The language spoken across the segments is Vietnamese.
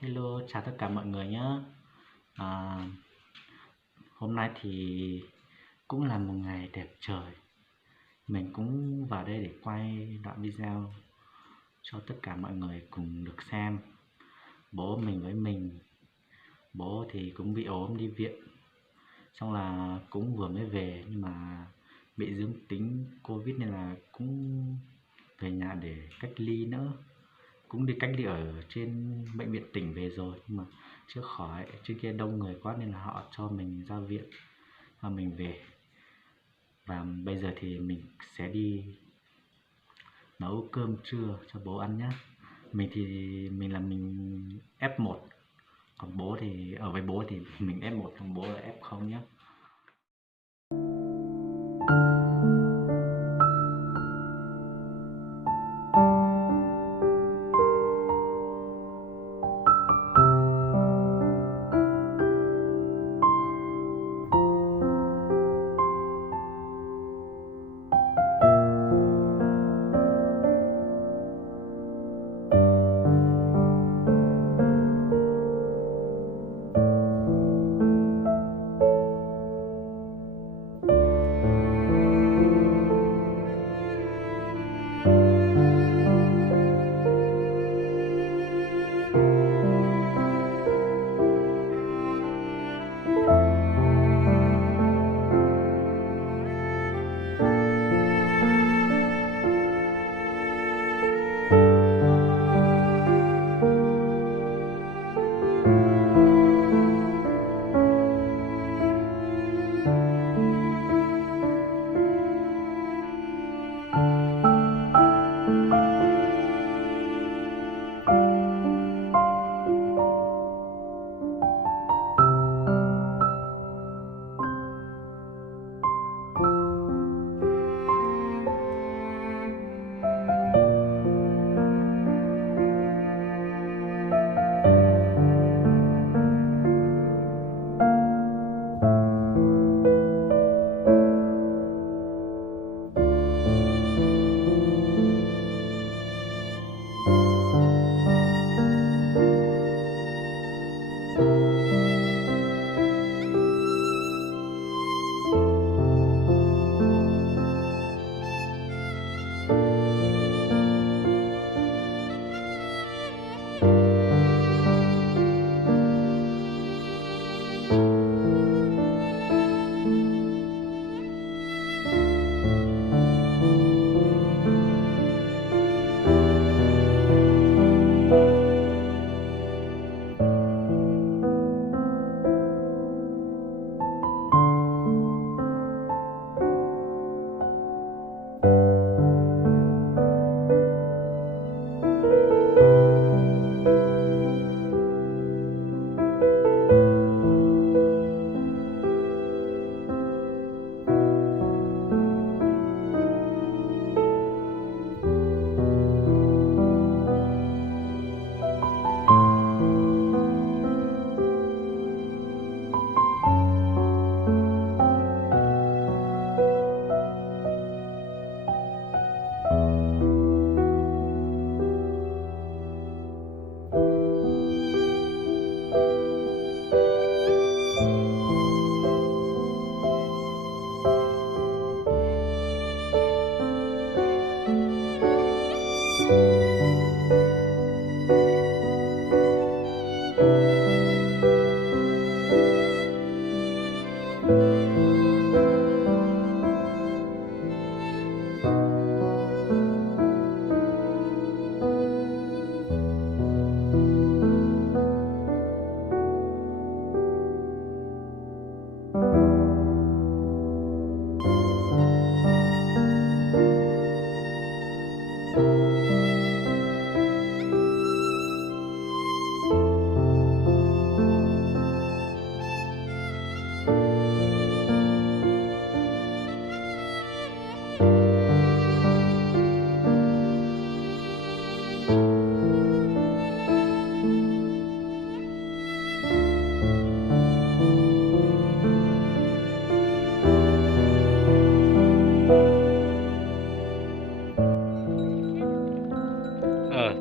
Hello, chào tất cả mọi người nhé. À, hôm nay thì cũng là một ngày đẹp trời. Mình cũng vào đây để quay đoạn video cho tất cả mọi người cùng được xem. Bố mình với mình, bố thì cũng bị ốm đi viện. Xong là cũng vừa mới về nhưng mà bị dương tính Covid nên là cũng về nhà để cách ly nữa. Cũng đi cách ly ở trên bệnh viện tỉnh về rồi nhưng mà chưa khỏi, trên kia đông người quá nên là họ cho mình ra viện và mình về. Và bây giờ thì mình sẽ đi nấu cơm trưa cho bố ăn nhé. Mình F1, còn bố thì ở với bố thì mình F1, còn bố là F0 nhé.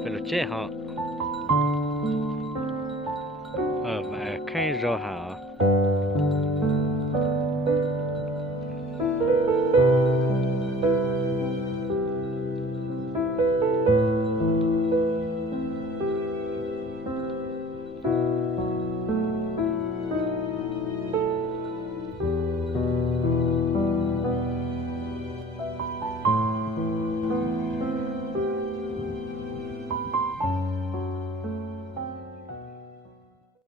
Phải là chế họ. hay rồi hả?